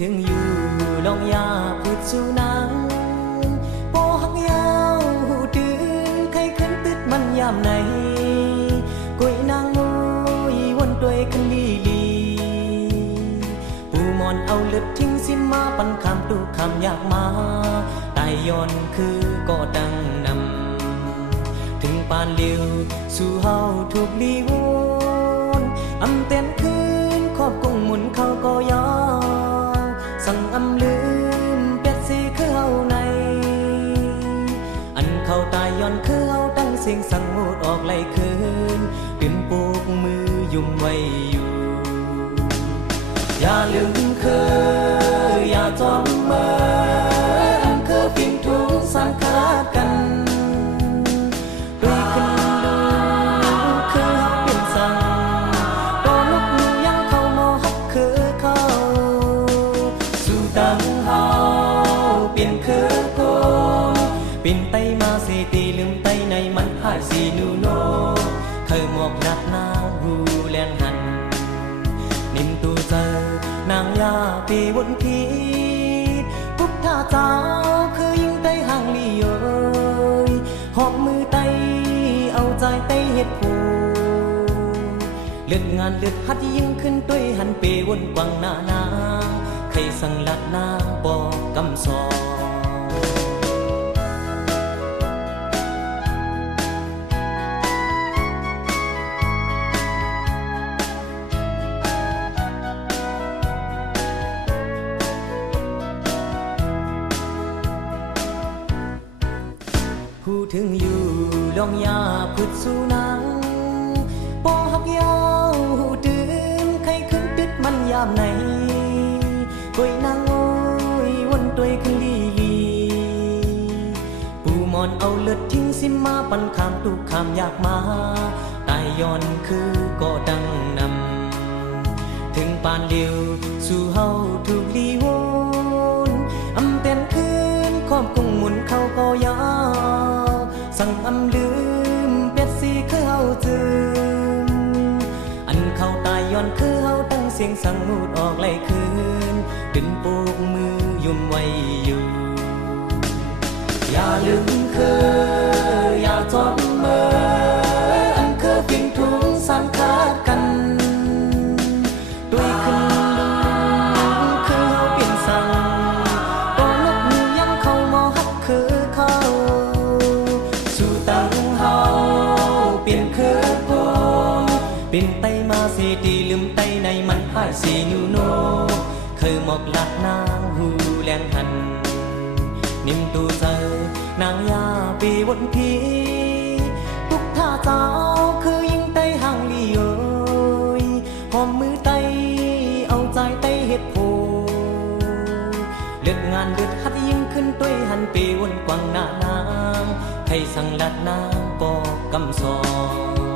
ถึงอยู่ลองยาพูดสู่นางโปหักยาวหูตื่นใครขึ้นตึดมันยามไหนกุยนางโอยวนด้วยคันลีลีปูมอนเอาเลือดทิ้งสิมาปันคำตุคำอยากมาตายย้อนคือก็ดังนำถึงปานเลี้ยวสู่เฮาถูกลีวนอำเต้นคืนขอบกงหมุนเขาก็ยาวสั่งอำลืมเป็ดสีคือเฮาในอันเขาตายย้อนคือเฮาตั้งเสียงสั่งโหดออกไล่คืนตื่นปลูกมือยุ่มไว้อยู่อย่าลืมคืออย่าจอมเมื่ออันคือปิ่นทุ่งสังขากันด้วยขึ้นดูคือเฮาเปลี่ยนสั่งตัวนกยังเข้ามาฮักคือเขาสู่ตังเฮาเปลี่ยนคือคนปิ่นไตมาเสตีลืมไตในมันหายสีนูโนเคยหมอกดักนางหูแลงหันนิ่มตูเจอนางยาปีวนพีปุ๊บท่าเจ้าคือยิ่งไตห่างลีเอ่ยหอบมือไตเอาใจไตเฮ็ดผูเลือดงานเลือดฮัดยิ่งขึ้นด้วยหันเปวนกวางหน้านางใครสั่งลัดนางบอกกำสอนพูดถึงอยู่ลองยาพูดสู่นางปอหักยาวหูตื่นใครขึ้นตึดมันยามไหนกุยนางโอยวนด้วยคันลีลีปูมอนเอาเลือดทิ้งสิมาปันคำตุกคำอยากมาตายย้อนคือก็ดังนำถึงปานเดียวสู่เฮาถูกลีวนอำเต้นคืนความกงหมุนเขาก็ยาวสั่งอำลืมเป็ดสีคือเฮาจืมอันเขาตายย้อนคือเฮาตั้งเสียงสั่งหูดออกไล่คืนดึงปลูกมือยุ่มไว้อยู่อย่าลืมคืออย่าจอมเมื่ออันคือปิ่นทุ่งสังขาดกันด้วยขึ้นลืมคือเฮาเปลี่ยนสั่งตัวนกยังเข้ามาฮักคือเขาสู่ตังเฮาเปลี่ยนคือคนปิ่นไตมาเสตีลืมไตในมันหายสีนูโนเคยหมอกลักนางหูแลงหันนิ่มตูเจอนางยาปีวนพีทุกท่าเจ้าคือยิ่งไตห่างลีเอ่ยหอมมือไตเอาใจไตเฮ็ดโพเลือดงานเลือดฮัดยิ่งขึ้นด้วยหันปีวนกวางหน้านางให้สั่งลัดนางปอกกำสอน